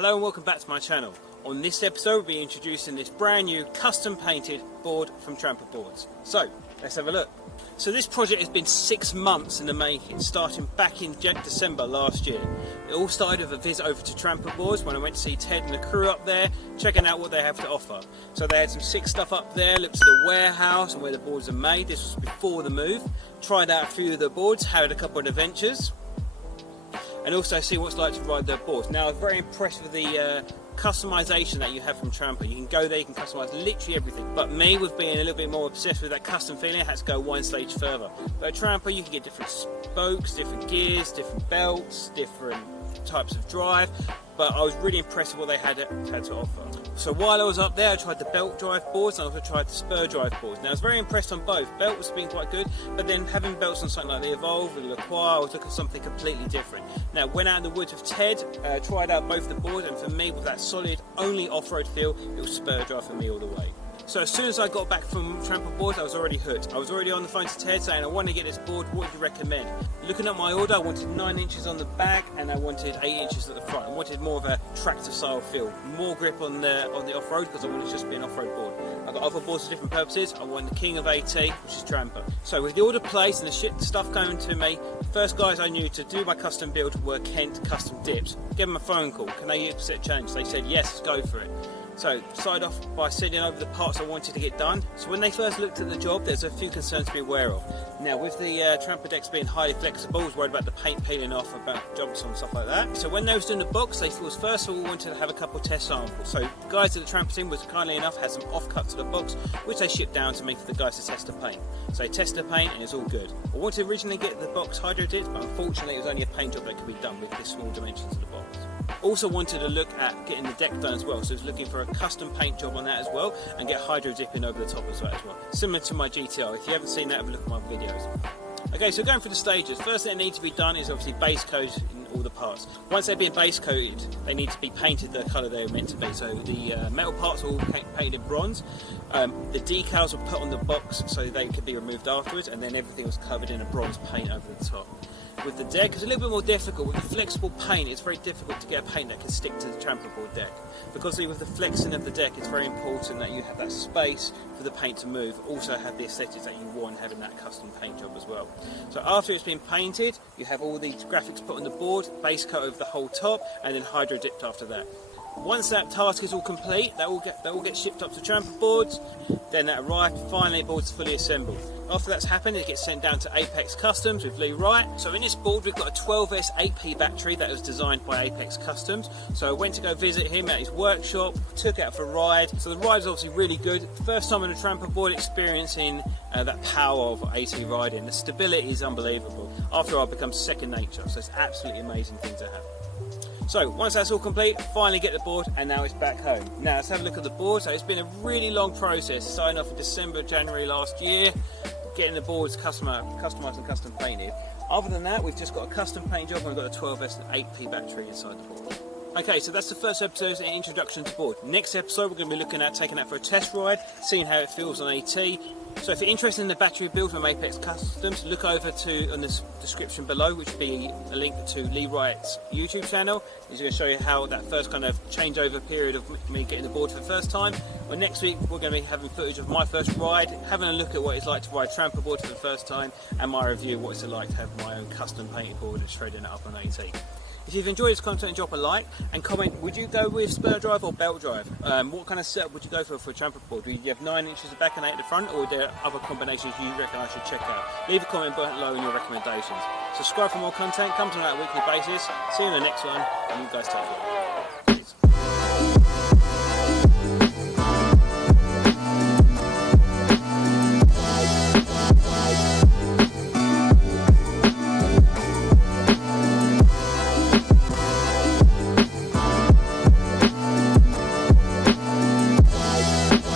Hello and welcome back to my channel. On this episode we'll be introducing this brand new custom painted board from Trampa boards. So let's have a look. So this project has been 6 months in the making, starting back in December last year. It all started with a visit over to Trampa boards when I went to see Ted and the crew up there, checking out what they have to offer. So they had some sick stuff up there, looked at the warehouse and where the boards are made. This was before the move. Tried out a few of the boards, had a couple of adventures, and also see what it's like to ride their boards. Now I'm very impressed with the customization that you have from Trampa. You can go there, you can customize literally everything. But me, with being a little bit more obsessed with that custom feeling, I had to go one stage further. But at Trampa you can get different spokes, different gears, different belts, different types of drive. But I was really impressed with what they had to offer. So while I was up there, I tried the belt drive boards and I also tried the spur drive boards. Now I was very impressed on both. Belt was being quite good, but then having belts on something like the Evolve and the L'Acquois, I was looking at something completely different. Now went out in the woods with Ted, tried out both the boards, and for me, with that solid, only off-road feel, it was spur drive for me all the way. So as soon as I got back from Trampa boards, I was already hooked. I was already on the phone to Ted saying, I want to get this board, what do you recommend? Looking at my order, I wanted 9 inches on the back and I wanted 8 inches at the front. I wanted more of a tractor style feel, more grip on the off-road, because I wanted it to just be an off-road board. I've got other boards for different purposes. I want the king of AT, which is Trampa. So with the order placed and the stuff coming to me, the first guys I knew to do my custom build were Kent Custom Dips. Give them a phone call, can they use percent change? They said yes, let's go for it. So started off by sending over the parts I wanted to get done. So when they first looked at the job, there's a few concerns to be aware of. Now with the Trampa decks being highly flexible, I was worried about the paint peeling off, about jumps and stuff like that. So when they was doing the box, they thought first of all wanted to have a couple of test samples. So guys at the Trampa team was kindly enough had some off-cut to the box, which they shipped down to me for the guys to test the paint. So they tested the paint and it's all good. I wanted to originally get the box hydro dipped, but unfortunately it was only a paint job that could be done with the small dimensions of the box. Also wanted to look at getting the deck done as well, so I was looking for a custom paint job on that as well and get hydro dipping over the top as well. Similar to my GTR. If you haven't seen that, have a look at my videos. Okay, so going through the stages, first thing that needs to be done is obviously base coat in all the parts. Once they're being base coated, they need to be painted the colour they're meant to be. So the metal parts are all painted bronze. The decals were put on the box so they could be removed afterwards, and then everything was covered in a bronze paint over the top. With the deck, it's a little bit more difficult. With the flexible paint, it's very difficult to get a paint that can stick to the Trampa board deck. Because with the flexing of the deck, it's very important that you have that space for the paint to move. Also have the aesthetics that you want having that custom paint job as well. So after it's been painted, you have all these graphics put on the board, base coat over the whole top, and then hydro dipped after that. Once that task is all complete, they all get shipped up to Trampa boards, then that arrived, finally boards fully assembled. After that's happened, it gets sent down to Apex Customs with Lee Wright. So in this board we've got a 12S 8P battery that was designed by Apex Customs. So I went to go visit him at his workshop, took it out for a ride. So the ride is obviously really good. First time on a Trampa board experiencing that power of AT riding. The stability is unbelievable. After all, it becomes second nature, so it's absolutely amazing thing to have. So once that's all complete, finally get the board and now it's back home. Now let's have a look at the board. So it's been a really long process, starting off in December, January last year, getting the boards customised and custom painted. Other than that, we've just got a custom paint job and we've got a 12S and 8P battery inside the board. Okay, so that's the first episode's introduction to board. Next episode we're going to be looking at taking that for a test ride, seeing how it feels on AT. So if you're interested in the battery build from Apex Customs, look over to on the description below, which will be a link to Lee Wright's YouTube channel. He's going to show you how that first kind of changeover period of me getting the board for the first time. Well, next week we're going to be having footage of my first ride, having a look at what it's like to ride Trampa board for the first time, and my review of what it's like to have my own custom painted board and shredding it up on AT. If you've enjoyed this content, drop a like and comment, would you go with spur drive or belt drive? What kind of setup would you go for a Trampa board? Do you have 9 inches at the back and 8 at the front, or are there other combinations you reckon I should check out? Leave a comment below in your recommendations. Subscribe for more content, comes on a weekly basis. See you in the next one, and you guys take care.